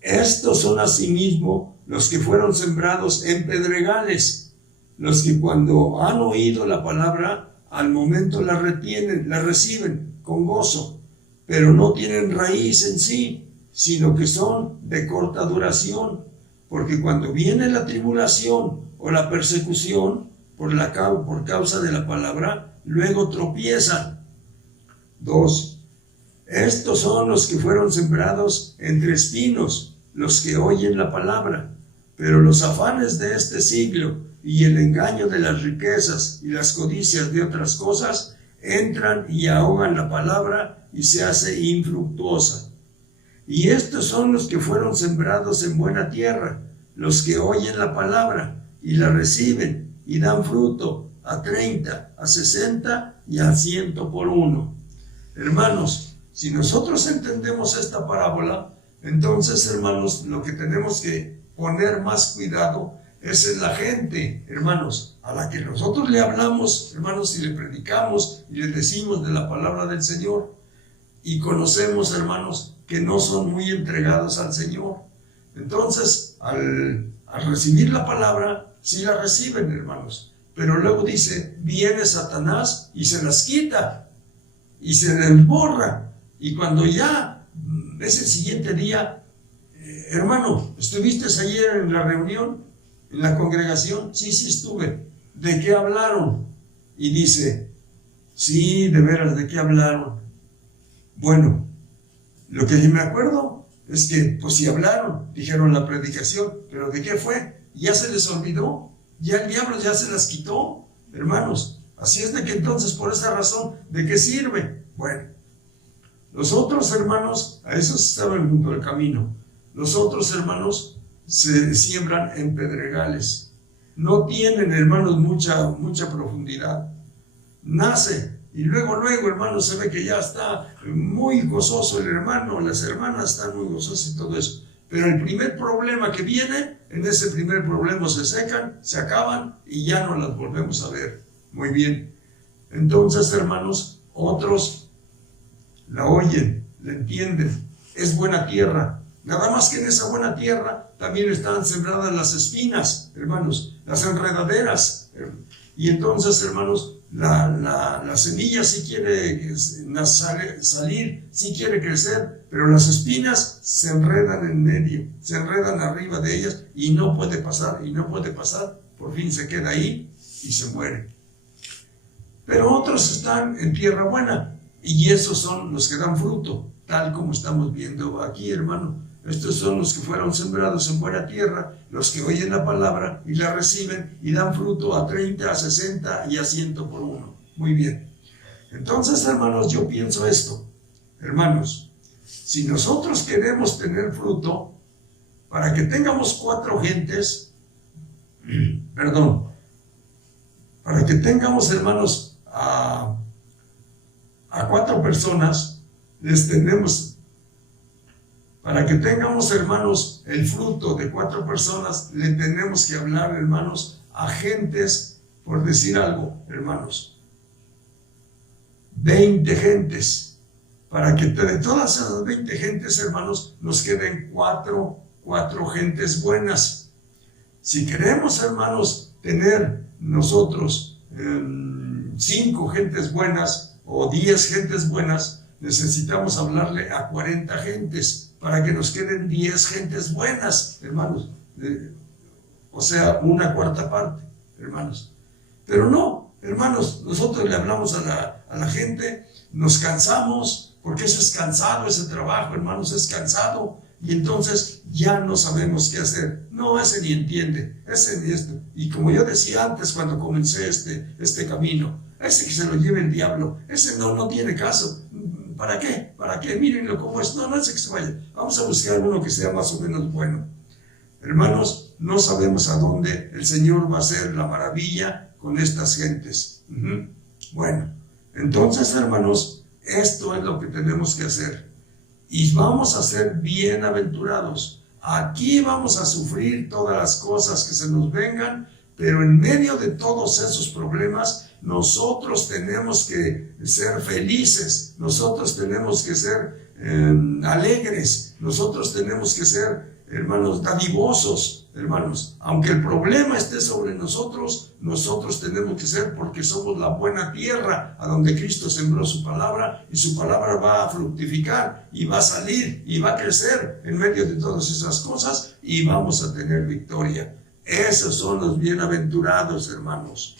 Estos son asimismo los que fueron sembrados en pedregales, los que cuando han oído la palabra, al momento la retienen, la reciben con gozo, pero no tienen raíz en sí, sino que son de corta duración, porque cuando viene la tribulación o la persecución por causa de la palabra, luego tropiezan. 2. Estos son los que fueron sembrados entre espinos, los que oyen la palabra, pero los afanes de este siglo y el engaño de las riquezas y las codicias de otras cosas entran y ahogan la palabra y se hace infructuosa. Y estos son los que fueron sembrados en buena tierra, los que oyen la palabra y la reciben y dan fruto a 30, a 60 y a 100 por uno. Hermanos, si nosotros entendemos esta parábola, entonces, hermanos, lo que tenemos que poner más cuidado es en la gente, hermanos, a la que nosotros le hablamos, hermanos, y le predicamos y le decimos de la palabra del Señor. Y conocemos, hermanos, que no son muy entregados al Señor. Entonces, al recibir la palabra, sí la reciben, hermanos. Pero luego dice, viene Satanás y se las quita y se les borra. Y cuando ya es el siguiente día, hermano, ¿estuviste ayer en la reunión, en la congregación? Sí, sí estuve. ¿De qué hablaron? Y dice, sí, de veras, ¿de qué hablaron? Bueno, lo que yo me acuerdo es que, pues sí hablaron, dijeron la predicación, pero ¿de qué fue? Ya se les olvidó, ya el diablo ya se las quitó, hermanos. Así es de que entonces, por esa razón, ¿de qué sirve? Bueno, los otros hermanos, a esos estaban junto al camino. Los otros hermanos se siembran en pedregales. No tienen, hermanos, mucha profundidad. Nace y luego, hermanos, se ve que ya está muy gozoso el hermano, las hermanas están muy gozosas y todo eso. Pero el primer problema que viene en ese primer problema se secan, se acaban y ya no las volvemos a ver. Muy bien. Entonces, hermanos, otros la oyen, la entienden. Es buena tierra. Nada más que en esa buena tierra también están sembradas las espinas, hermanos, las enredaderas. Y entonces, hermanos, la semilla sí quiere salir, sí quiere crecer, pero las espinas se enredan en medio, se enredan arriba de ellas y no puede pasar, por fin se queda ahí y se muere. Pero otros están en tierra buena y esos son los que dan fruto, tal como estamos viendo aquí, hermano. Estos son los que fueron sembrados en buena tierra, los que oyen la palabra y la reciben y dan fruto a 30, a 60 y a 100 por uno. Muy bien. Entonces, hermanos, yo pienso esto. Hermanos, si nosotros queremos tener fruto, para que tengamos 4 gentes, para que tengamos, hermanos, a 4 personas, les tenemos... Para que tengamos, hermanos, el fruto de 4 personas, le tenemos que hablar, hermanos, a gentes, por decir algo, hermanos, 20 gentes, para que de todas esas 20 gentes, hermanos, nos queden 4 gentes buenas. Si queremos, hermanos, tener nosotros 5 gentes buenas o 10 gentes buenas, necesitamos hablarle a 40 gentes para que nos queden 10 gentes buenas, hermanos. O sea, 1/4 parte, hermanos. Pero no, hermanos, nosotros le hablamos a la gente, nos cansamos, porque eso es cansado, ese trabajo, hermanos, es cansado, y entonces ya no sabemos qué hacer. No, ese ni entiende, ese ni esto. Y como yo decía antes cuando comencé este camino, ese que se lo lleve el diablo, ese no tiene caso. ¿Para qué? ¿Para qué? Mírenlo cómo es. No ese que se vaya. Vamos a buscar uno que sea más o menos bueno. Hermanos, no sabemos a dónde el Señor va a hacer la maravilla con estas gentes. Bueno, entonces, hermanos, esto es lo que tenemos que hacer. Y vamos a ser bienaventurados. Aquí vamos a sufrir todas las cosas que se nos vengan, pero en medio de todos esos problemas, nosotros tenemos que ser felices, nosotros tenemos que ser alegres, nosotros tenemos que ser, hermanos, dadivosos, hermanos. Aunque el problema esté sobre nosotros, nosotros tenemos que ser, porque somos la buena tierra a donde Cristo sembró su palabra, y su palabra va a fructificar y va a salir y va a crecer en medio de todas esas cosas y vamos a tener victoria. Esos son los bienaventurados, hermanos.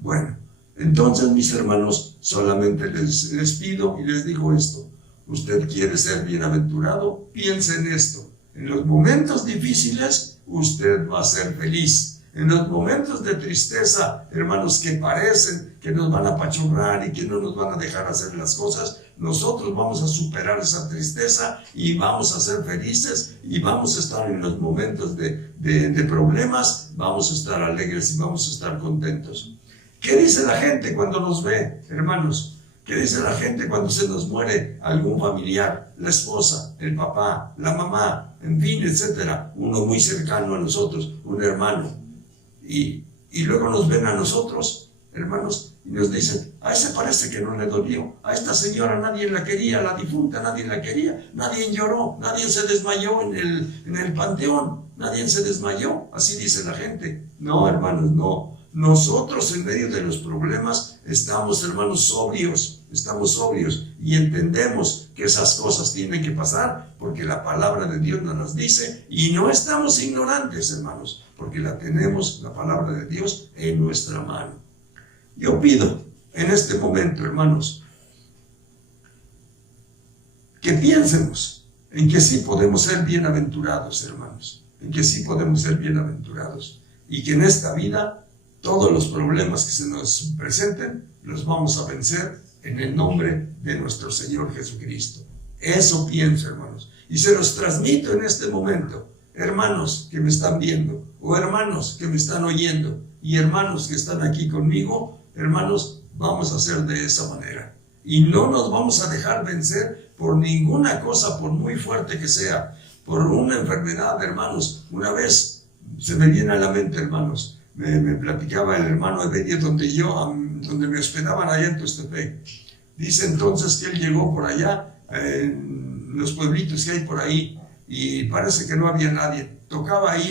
Bueno, entonces, mis hermanos, solamente les pido y les digo esto. Usted quiere ser bienaventurado, piense en esto. En los momentos difíciles, usted va a ser feliz. En los momentos de tristeza, hermanos, que parecen que nos van a apachurrar y que no nos van a dejar hacer las cosas, nosotros vamos a superar esa tristeza y vamos a ser felices y vamos a estar en los momentos de problemas, vamos a estar alegres y vamos a estar contentos. ¿Qué dice la gente cuando nos ve, hermanos? ¿Qué dice la gente cuando se nos muere algún familiar? La esposa, el papá, la mamá, en fin, etcétera. Uno muy cercano a nosotros, un hermano. Y luego nos ven a nosotros, hermanos, y nos dicen, a ese parece que no le dolió, a esta señora nadie la quería, la difunta nadie la quería, nadie lloró, nadie se desmayó en el panteón, nadie se desmayó, así dice la gente. No, hermanos, no. Nosotros en medio de los problemas estamos, hermanos, sobrios y entendemos que esas cosas tienen que pasar porque la palabra de Dios nos las dice y no estamos ignorantes, hermanos, porque tenemos la palabra de Dios en nuestra mano. Yo pido en este momento, hermanos, que piensemos en que sí podemos ser bienaventurados, hermanos, en que sí podemos ser bienaventurados y que en esta vida todos los problemas que se nos presenten los vamos a vencer en el nombre de nuestro Señor Jesucristo. Eso pienso, hermanos, y se los transmito en este momento, hermanos que me están viendo, o hermanos que me están oyendo, y hermanos que están aquí conmigo. Hermanos, vamos a hacer de esa manera, y no nos vamos a dejar vencer por ninguna cosa, por muy fuerte que sea, por una enfermedad, hermanos. Una vez se me viene a la mente, hermanos, me platicaba el hermano Ebedio, donde me hospedaban allá en Tuxtepec. Dice entonces que él llegó por allá, en los pueblitos que hay por ahí, y parece que no había nadie. Tocaba ahí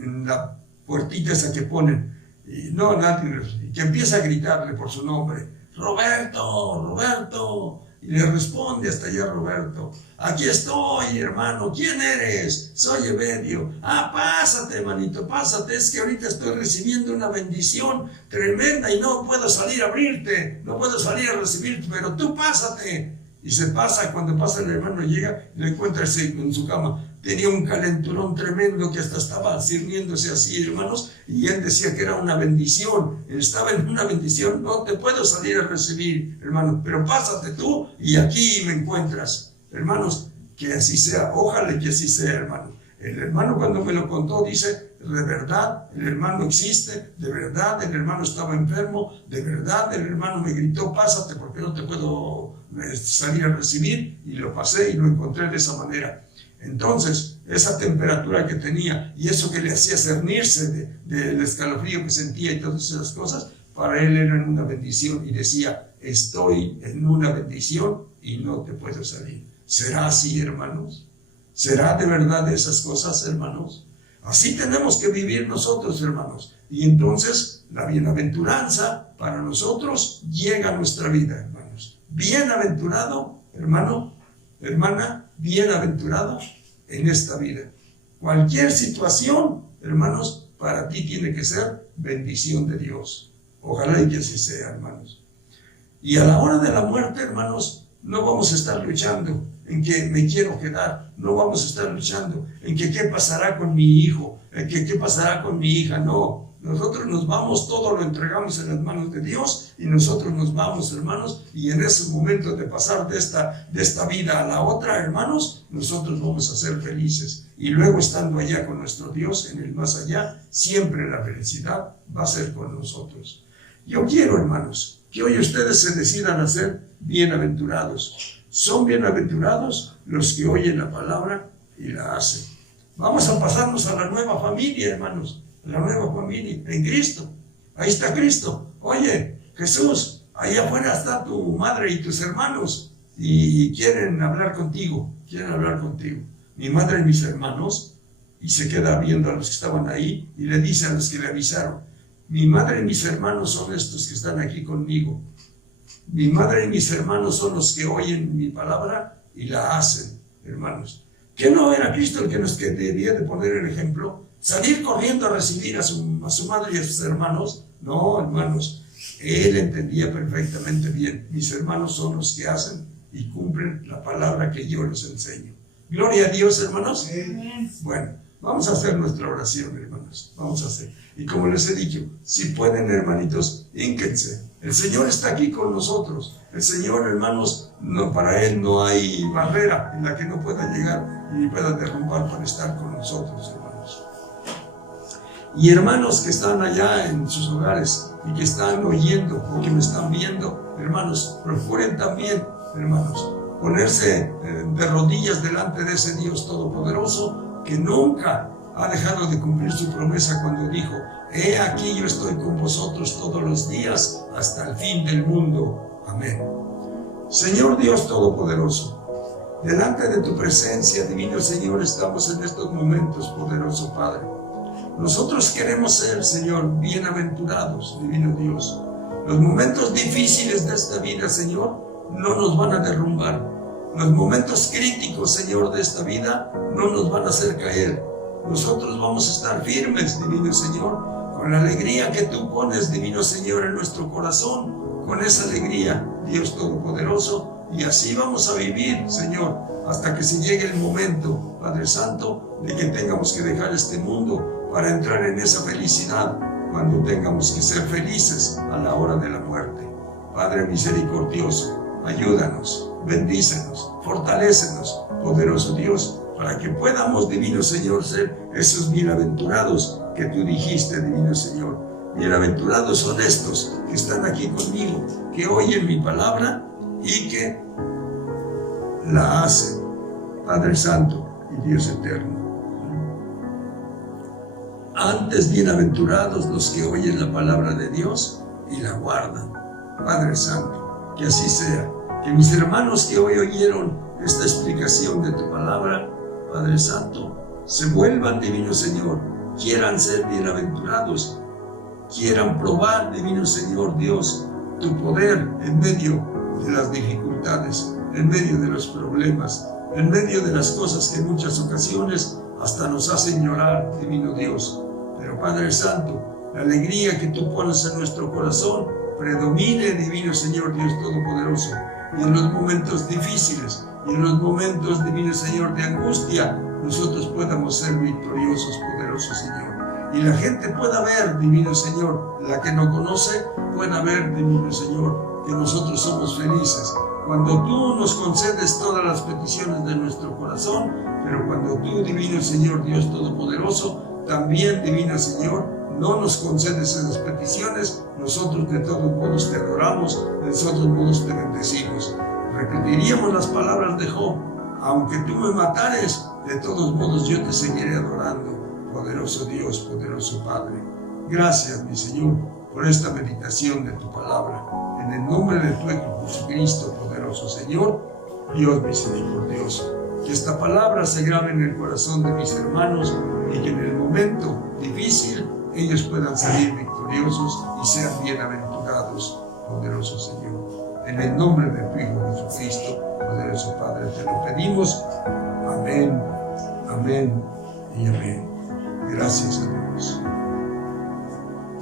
en la puertita esa que ponen, y no, nadie, y que empieza a gritarle por su nombre: Roberto, Roberto. Y le responde hasta allá Roberto: aquí estoy, hermano. ¿Quién eres? Soy Ebedio. Ah, pásate, hermanito, pásate. Es que ahorita estoy recibiendo una bendición tremenda y no puedo salir a abrirte, no puedo salir a recibirte, pero tú pásate. Y se pasa. Cuando pasa el hermano, llega y lo encuentra en su cama. Tenía un calenturón tremendo que hasta estaba sirviéndose así, hermanos, y él decía que era una bendición. Estaba en una bendición. No te puedo salir a recibir, hermano, pero pásate tú y aquí me encuentras. Hermanos, que así sea. Ojalá que así sea, hermano. El hermano, cuando me lo contó, dice: de verdad, el hermano existe, de verdad, el hermano estaba enfermo, de verdad, el hermano me gritó: pásate porque no te puedo salir a recibir, y lo pasé y lo encontré de esa manera. Entonces, esa temperatura que tenía y eso que le hacía cernirse del escalofrío que sentía y todas esas cosas, para él eran una bendición, y decía: estoy en una bendición y no te puedo salir. ¿Será así, hermanos? ¿Será de verdad esas cosas, hermanos? Así tenemos que vivir nosotros, hermanos. Y entonces la bienaventuranza para nosotros llega a nuestra vida, hermanos. Bienaventurado, hermano, hermana, bienaventurado en esta vida. Cualquier situación, hermanos, para ti tiene que ser bendición de Dios. Ojalá y que así sea, hermanos. Y a la hora de la muerte, hermanos, no vamos a estar luchando en que me quiero quedar. No vamos a estar luchando en que qué pasará con mi hijo, en que qué pasará con mi hija. No, nosotros nos vamos, todo lo entregamos en las manos de Dios, y nosotros nos vamos, hermanos, y en ese momento de pasar de esta vida a la otra, hermanos, nosotros vamos a ser felices. Y luego, estando allá con nuestro Dios en el más allá, siempre la felicidad va a ser con nosotros. Yo quiero, hermanos, que hoy ustedes se decidan a ser bienaventurados. Son bienaventurados los que oyen la palabra y la hacen. Vamos a pasarnos a la nueva familia, hermanos. La nueva familia en Cristo. Ahí está Cristo. Oye, Jesús, ahí afuera está tu madre y tus hermanos y quieren hablar contigo. Quieren hablar contigo. Mi madre y mis hermanos. Y se queda viendo a los que estaban ahí y le dice a los que le avisaron: mi madre y mis hermanos son estos que están aquí conmigo. Mi madre y mis hermanos son los que oyen mi palabra y la hacen, hermanos. ¿Que no era Cristo el que nos debía de poner el ejemplo? ¿Salir corriendo a recibir a su madre y a sus hermanos? No, hermanos. Él entendía perfectamente bien: mis hermanos son los que hacen y cumplen la palabra que yo les enseño. Gloria a Dios, hermanos. Bueno, vamos a hacer nuestra oración, hermanos. Vamos a hacer. Y como les he dicho, si pueden, hermanitos, hínquense. El Señor está aquí con nosotros. El Señor, hermanos, no, para Él no hay barrera en la que no pueda llegar y pueda derrumbar para estar con nosotros, hermanos. Y hermanos que están allá en sus hogares y que están oyendo o que me están viendo, hermanos, procuren también, hermanos, ponerse de rodillas delante de ese Dios todopoderoso que nunca ha dejado de cumplir su promesa cuando dijo: he aquí yo estoy con vosotros todos los días hasta el fin del mundo. Amén. Señor Dios todopoderoso, delante de tu presencia, divino Señor, estamos en estos momentos, poderoso Padre. Nosotros queremos ser, Señor, bienaventurados, divino Dios. Los momentos difíciles de esta vida, Señor, no nos van a derrumbar. Los momentos críticos, Señor, de esta vida no nos van a hacer caer. Nosotros vamos a estar firmes, divino Señor, con la alegría que tú pones, divino Señor, en nuestro corazón, con esa alegría, Dios Todopoderoso, y así vamos a vivir, Señor, hasta que se llegue el momento, Padre Santo, de que tengamos que dejar este mundo para entrar en esa felicidad, cuando tengamos que ser felices a la hora de la muerte. Padre misericordioso, ayúdanos, bendícenos, fortalécenos, poderoso Dios, para que podamos, divino Señor, ser esos bienaventurados que tú dijiste, divino Señor. Bienaventurados son estos que están aquí conmigo, que oyen mi palabra y que la hacen, Padre Santo y Dios eterno. Antes, bienaventurados los que oyen la palabra de Dios y la guardan. Padre Santo, que así sea. Que mis hermanos que hoy oyeron esta explicación de tu palabra, Padre Santo, se vuelvan, divino Señor, quieran ser bienaventurados, quieran probar, divino Señor Dios, tu poder en medio de las dificultades, en medio de los problemas, en medio de las cosas que en muchas ocasiones hasta nos hacen llorar, divino Dios. Pero Padre Santo, la alegría que tú pones en nuestro corazón predomine, divino Señor Dios Todopoderoso, y en los momentos difíciles, y en los momentos, divino Señor, de angustia, nosotros podamos ser victoriosos, poderoso Señor. Y la gente pueda ver, divino Señor, la que no conoce, pueda ver, divino Señor, que nosotros somos felices. Cuando tú nos concedes todas las peticiones de nuestro corazón, pero cuando tú, divino Señor, Dios Todopoderoso, también, divino Señor, no nos concedes esas peticiones, nosotros de todos modos te adoramos, de todos modos te bendecimos. Repetiríamos las palabras de Job: aunque tú me matares, de todos modos yo te seguiré adorando. Poderoso Dios, poderoso Padre, gracias, mi Señor, por esta meditación de tu palabra. En el nombre de tu Hijo Jesucristo, poderoso Señor, Dios misericordioso, que esta palabra se grabe en el corazón de mis hermanos y que en el momento difícil ellos puedan salir victoriosos y sean bienaventurados, poderoso Señor. En el nombre de tu Hijo Jesucristo, poderoso Padre, te lo pedimos. Amén, amén y amén. Gracias a Dios.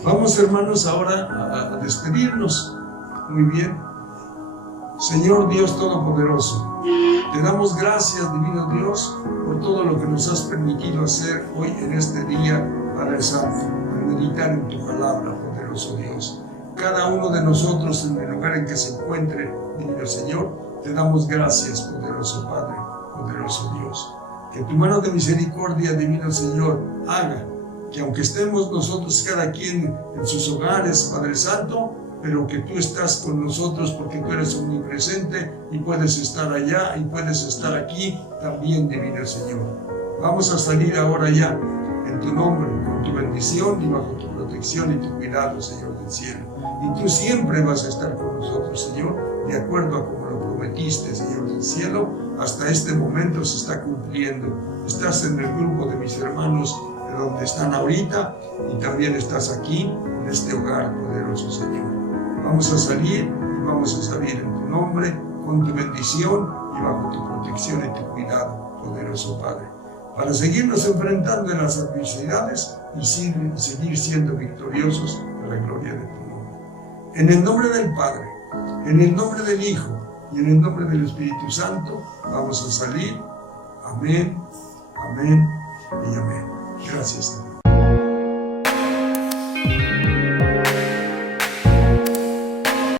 Vamos, hermanos, ahora a despedirnos. Muy bien. Señor Dios Todopoderoso, te damos gracias, divino Dios, por todo lo que nos has permitido hacer hoy en este día, Padre Santo, al meditar en tu palabra, poderoso Dios. Cada uno de nosotros en el lugar en que se encuentre, divino Señor, te damos gracias, poderoso Padre, poderoso Dios. Que tu mano de misericordia, divino Señor, haga que aunque estemos nosotros cada quien en sus hogares, Padre Santo, pero que tú estás con nosotros porque tú eres omnipresente y puedes estar allá y puedes estar aquí también, divino Señor. Vamos a salir ahora ya en tu nombre, con tu bendición y bajo tu protección y tu cuidado, Señor del cielo. Y tú siempre vas a estar con nosotros, Señor, de acuerdo a como lo prometiste, Señor del cielo. Hasta este momento se está cumpliendo. Estás en el grupo de mis hermanos de donde están ahorita y también estás aquí en este hogar, poderoso Señor. Vamos a salir y vamos a salir en tu nombre, con tu bendición y bajo tu protección y tu cuidado, poderoso Padre, para seguirnos enfrentando en las adversidades y seguir siendo victoriosos a la gloria de tu nombre. En el nombre del Padre, en el nombre del Hijo y en el nombre del Espíritu Santo, vamos a salir. Amén, amén y amén. Gracias, Señor.